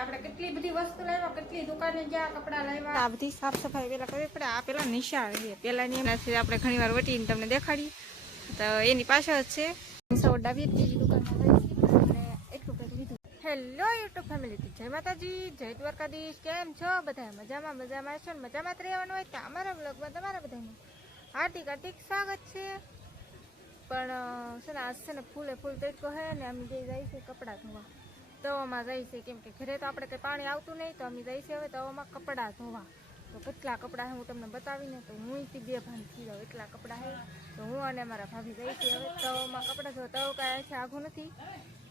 આપણે કેટલી બધી વસ્તુ લાવ્યા, કેટલી દુકાને ગયા, કપડા લાવ્યા, આ બધી સાફ સફાઈ પેલા કરવી પડે. આ પેલા નિશાળ છે, પેલાની એનાથી આપણે ઘણી વાર વટીને તમને દેખાડી, તો એની પાછળ જ છે સોડા બીજી દુકાનમાં અને એટલું કરી લીધું. હેલો યુટ્યુબ ફેમિલી, જય માતાજી, જય દ્વારકાધીશ. કેમ છો બધા? મજામાં છો ને? મજામાં જ રહેવાનું હોય તો અમારા બ્લોગમાં તમારા બધાનું હાર્દિક સ્વાગત છે. પણ છે ને આજ છે ને ફૂલે ફૂલ તડકો હે ને અમે જઈ જાય છે કપડાં ધોવા. તવામાં જાય છે, કેમ કે ઘરે તો આપણે કંઈ પાણી આવતું નહીં, તો અમે જાય છે હવે તવામાં કપડાં ધોવા. તો કેટલા કપડાં હું તમને બતાવીને તો હું બે ભાન થઈ જાઉં, એટલા કપડાં છે. તો હું અને મારા ભાભી જાય છે હવે તવામાં કપડાં ધોવા. તવ કાંઈ છે આઘું નથી,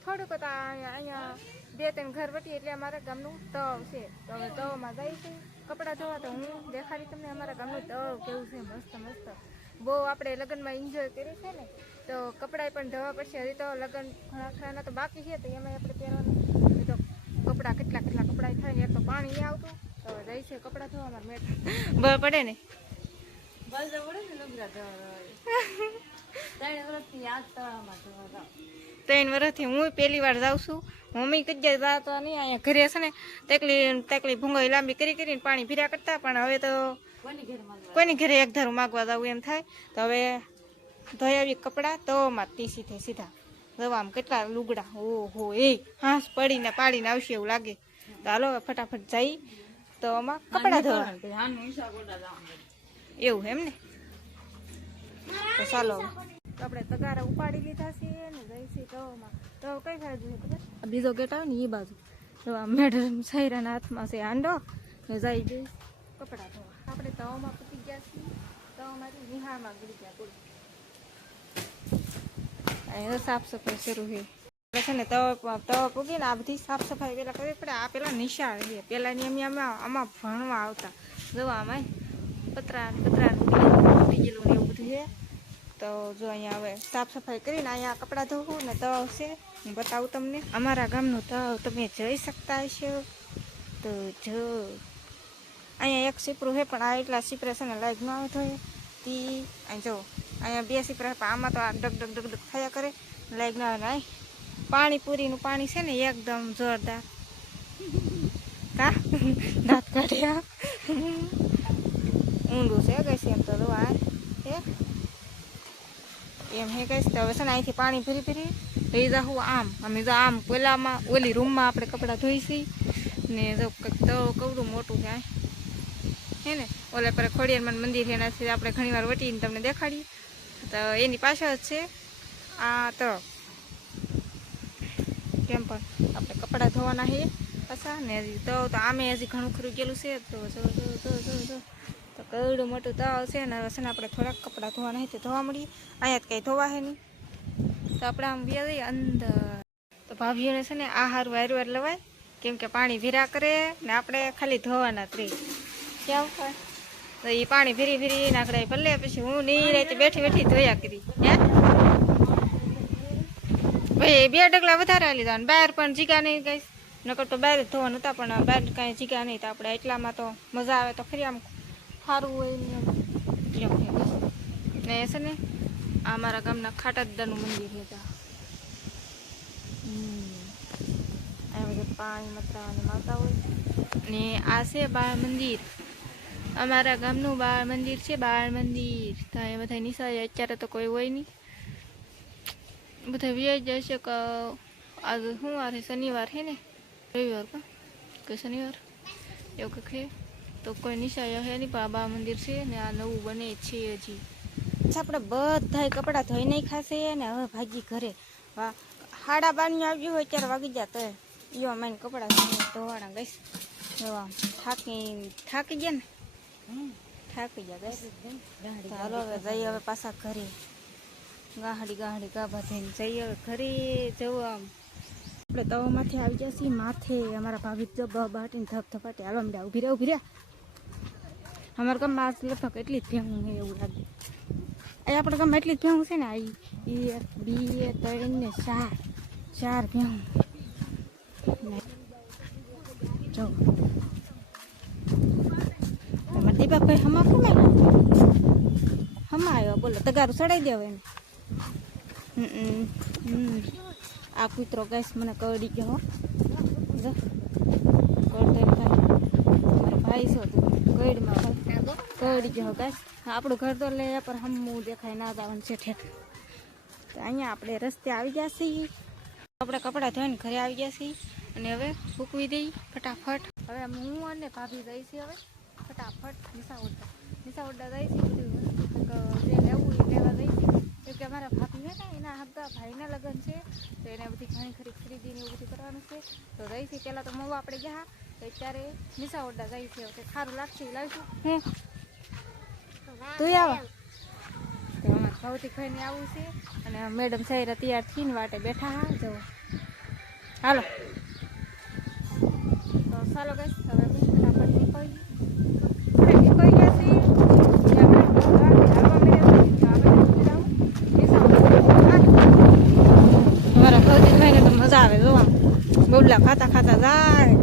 થોડુંક તો અહીંયા 2-3 ઘર વટી એટલે અમારા ગામનું તવ છે. તો હવે તવમાં જાય છે કપડાં ધોવા. તો હું દેખાડી તમને અમારા ગામનું તવ કેવું છે, મસ્ત મસ્ત. બહુ આપણે લગ્નમાં એન્જોય કરી છે ને, તો કપડાં પણ ધોવા પડશે. હજી તો લગ્ન ઘણા ખરાના તો બાકી છે, તો એમાં આપણે પહેરવાનું તો કપડાં કેટલા કપડાં થાય ને. એક તો પાણી નહીં આવતું, તો જાય છે કપડાં ધોવા. અમારે મેટ બળ પડે ને, બળ તો પડે ને લગરા ધોવા. 3 વર્ષથી હું પહેલી વાર જાઉં છું. મમ્મી કઈ જતા નહીં, અહીંયા ઘરે છે ને તેકલી ભૂંગળી લાંબી કરીને પાણી ભીર્યા કરતા. પણ હવે તો કોઈની ઘરે એક ધારું માગવા જવું એમ થાય. તો હવે ધોઈ આવી કપડાં તો મારતી સીધા જવામાં કેટલા લુગડા. ઓહો, એ હાંસ પડીને પાડીને આવશે એવું લાગે. તો હાલો ફટાફટ જઈ તો આમાં કપડાં ધોવા. એવું એમ ને, તો ચાલો આપણે તગારા ઉપાડી લીધા છે ને જઈશી તવમાં. તો કઈ સાઈડ જોઈએ ખબર? બીજો ગેટ આવે ને એ બાજુ. તો મેડમ સૈરાના હાથમાં છે હાંડો ને જઈ જઈશ કપડાં ધોવા. આપણે તવમાં પૂકી ગયા છીએ, તવમાંથી નિહાળમાં ગળી ગયા. બોલો, અહીંયા સાફ સફાઈ શરૂ છે ને. તવ પૂગીને આ બધી સાફ સફાઈ પેલા કરવી પડે. આ પેલા નિશાળ છે, પેલાની અમે આમાં ભણવા આવતા. જોવા આમાં પતરા તૂટી ગયેલું ને એવું બધું છે. તો જો અહીંયા હવે સાફ સફાઈ કરીને અહીંયા કપડાં ધોવું ને તવ છે. હું બતાવું તમને અમારા ગામનું તવ, તમે જોઈ શકતા હશો. તો જો અહીંયા એક સીપરું છે, પણ આ એટલા સીપરે છે ને લાઈક ન આવે ધોઈએ તી. અહીં જો અહીંયા 2 સીપરા, પણ આમાં તો આ ડગ થયા કરે, લાઈક ના આવે. પાણીપુરીનું પાણી છે ને એકદમ જોરદાર. કા દાંત કાઢ્યા ઊંડું છે કઈ છે એમ તો દવા એમ હે કહીશ. તો હવે છે ને અહીંથી પાણી ફરી લઈ જાઉં આમ. અમે જો આમ પેલામાં ઓલી રૂમમાં આપણે કપડાં ધોઈશી ને. જો કંઈક તો કવડું મોટું છે હે ને, ઓલા પર ખોડિયારમાં મંદિર છે, એનાથી આપણે ઘણી વાર વટીને તમને દેખાડી. તો એની પાછળ જ છે આ તો કેમ પણ આપણે કપડાં ધોવાના છે પાછા ને. હજી તો આમે હજી ઘણું ખરું ગયેલું છે. તો તો કવડું મોટું તવ છે ને. હવે છે ને આપણે થોડાક કપડાં ધોવાના છે, ધોવા મળીએ. અહીંયા જ કંઈ ધોવા છે નહીં, તો આપણે આમ બે જઈએ અંદર. તો ભાભીઓને છે ને આ હારું વાર લવાય, કેમ કે પાણી ભીરા કરે ને આપણે ખાલી ધોવાના જ રહી. કેમ તો એ પાણી ભીરી નાખડે ભલે. પછી હું નહીં રહી બેઠી ધોયા કરી. હે ભાઈ 2 ડગલા વધારે લીધા ને બહાર પણ જીગા નહીં કઈ. નકર તો બહાર જ ધોવાનું હતા, પણ બહાર કાંઈ જીગા નહીં. તો આપણે એટલામાં તો મજા આવે તો ખરી, આમ સારું હોય ને. છે ને આ મારા ગામના ખાટદાનું મંદિર હતા. આ બધું પાણી મતરાવાનું આવતા હોય ને. આ છે બાળ મંદિર, અમારા ગામનું બાળ મંદિર છે. બાળ મંદિર તો અહીંયા બધા નિશાળે અત્યારે તો કોઈ હોય નહીં, બધા વ્યાજ જાય છે. કે આજે શું વાર છે? શનિવાર છે ને, રવિવાર કે શનિવાર એવું કંઈક છે. તો કોઈ નિશાળે છે નહીં, પણ આ બાળ મંદિર છે ને. આ નવું બને છે હજી. આપણે બધા કપડાં ધોઈ નહીં ખાશે ને. હવે ભાગી ઘરે. 12:30 આવ્યું હોય ત્યારે વાગી જતો એવા માઈને કપડાં ધોવાના ગઈશ. થાકી ગયા ને, થાકી ગયા ગઈશ. હાલો હવે જઈએ હવે પાછા ઘરે. ગાહડી ગાભા થઈને જઈએ હવે ઘરે. જવું આમ આપણે તવમાંથી આવી ગયા છીએ માથે. અમારા ભાભી તો બાટીને ધપધપાટી હાલો મીડા ઊભી રહ્યા. અમારા ગામમાં લગભગ એટલી જ ભેહું છે એવું લાગે. એ આપણા ગામમાં એટલી જ ભેહું છે ને. 1 2 3 ને 4 ભેહું. જો દીપાભાઈ હમા કેમ હમા આવ્યો? બોલો, તગારું ચડાવી દેવો એને. આ કૂતરો ગેસ મને કરડી ગયો. આવીશું હતું ગઈડમાં ગઈડ ગયો ગાઈસ આપણું ઘર તો લે પર હમું દેખાય ના જવાનું છે ઠેઠ તો અહીંયા આપણે રસ્તે આવી ગયા છીએ આપણે કપડાં ધોઈને ઘરે આવી ગયા છીએ અને હવે સૂકવી દઈ ફટાફટ હવે હું અને ભાભી જઈ છીએ હવે ફટાફટ નિશા ઓરડા જઈ છીએ બધું જે લેવું એ લેવા જઈ છીએ કે અમારા ભાભી છે ને એના હગા ભાઈના લગ્ન છે તો એને બધી ઘણી ખરી ખરીદીને એવું બધું કરવાનું છે તો જઈ છીએ પહેલાં તો મવા આપણે ગયા તો અત્યારે નિશા ઓરડા જઈ છીએ કે સારું લાગશે એ લાવીશું હું તું આવો તો અમારે ભાવથી ખાઈને આવવું છે અને મેડમ સાહેબ તૈયાર થઈને વાટે બેઠા હા જવું હાલો તો ચાલો ગઈ હવે ફટાફટ નીકળી ગયા છીએ અમારા ભાવથી ભાઈને તો મજા આવે જોવા બબલા ખાતા ખાતા જાય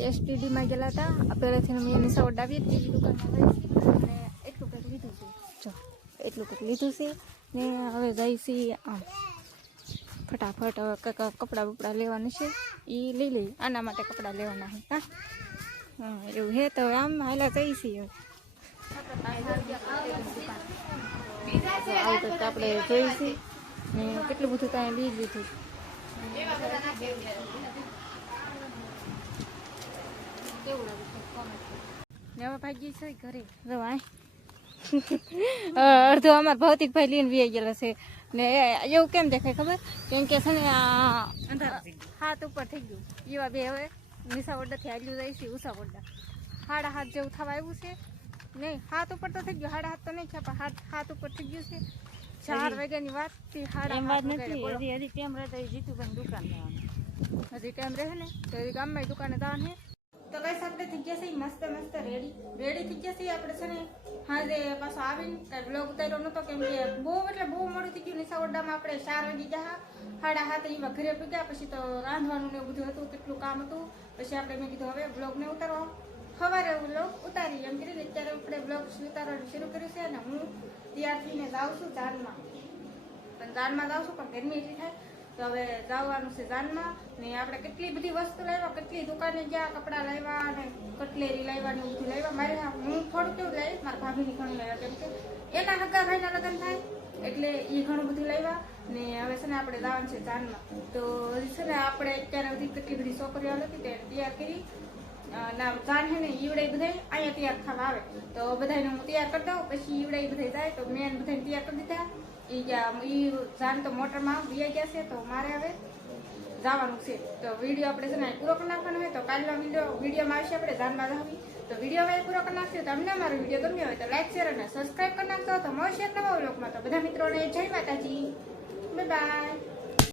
એસટીડીમાં ગયેલા હતા પહેલાંથી મેં એની સવડ આવી બીજી દુકાનમાં ગઈ અને એટલું કંઈક લીધું છે જો એટલું કંઈક લીધું છે ને હવે જઈ છીએ આમ ફટાફટ કંઈક કપડાં બપડા લેવાનું છે એ લઈ લઈ આના માટે કપડાં લેવાના છે હા એવું હે તો આમ હાલા જઈ છીએ આવું કંઈક આપણે જોઈશું ને કેટલું બધું ત્યાં લઈ લીધું હવે ભાગી છે ઘરે જવાય અડધો અમાર ભૌતિક ભાઈ લઈને વી ગયેલો છે ને એવું કેમ દેખાય ખબર કેમ કે છે ને હાથ ઉપર થઈ ગયું એવા બે હવે નિશા ઓરડાથી આગલું જાય છે ઉષા ઓરડા 7:30 જેવું થવા આવ્યું છે નહીં હાથ ઉપર તો થઈ ગયું 7:30 તો નહીં છે પણ હાથ ઉપર થઈ ગયું છે 4 વાગ્યાની વાત થી 7:30 હજી ટાઈમ રહે તો જીતુભાઈ દુકાન હજી ટાઈમ રહે ને તો ગામમાં દુકાને જવાનું છે તો ગાઈસ આપણે થઈ ગયા છે મસ્ત રેડી થઈ ગયા છે આપણે છે ને હાજે પાછો આવીને કઈ બ્લોગ ઉતાર્યો નતો કેમ કે બહુ મોડું થઈ ગયું નિશા ઓરડામાં આપણે 4 વાગી ગયા 7:30 એવા ઘરે પૂગ્યા પછી તો રાંધવાનું ને એવું બધું હતું કેટલું કામ હતું પછી આપણે મેં કીધું હવે બ્લોગ ને ઉતારવા સવારે બ્લોગ ઉતારી એમ કરીને અત્યારે આપણે બ્લોગ ઉતારવાનું શરૂ કર્યું છે અને હું તૈયાર થઈને જાઉં છું જાનમાં જાઉં છું પણ ગરમી એટલી થાય તો હવે જવાનું છે જાનમાં ને આપણે કેટલી બધી વસ્તુ લાવ્યા કેટલી દુકાને ગયા કપડાં લાવ્યા અને કટલેરી લાવ્યા ને બધું લાવ્યા મારે હું થોડું કેવું લાવીશ મારા ભાભીની ઘણું લાવ્યા કેમ કે એના હગા ભાઈના લગ્ન થાય એટલે એ ઘણું બધું લાવ્યા ને હવે છે ને આપણે જવાનું છે જાનમાં તો છે ને આપણે અત્યારે બધી કેટલી બધી છોકરીઓ હતી તે તૈયાર કરી ના જાન છે ને ઈવડે બધા અહીંયા તૈયાર થવા આવે તો બધાને હું તૈયાર કરી દઉં પછી ઈવડે બધા જાય તો મેં બધાને તૈયાર કરી દીધા એ જાન તો મોટરમાં બિયા ગયા છે તો મારે હવે જવાનું છે તો વિડીયો આપણે છે ને પૂરો કરી નાખવાનો હોય તો કાલનો વિડીયોમાં આવશે આપણે જાનમાં જવી તો વિડીયો હવે પૂરો કરી નાખશે તો અમને અમારો વિડીયો ગમ્યો હોય તો લાઈક શેર અને સબસ્ક્રાઈબ કરી નાખશો તો મળશે નવા વ્લોગમાં તો બધા મિત્રોને જય માતાજી બાય બાય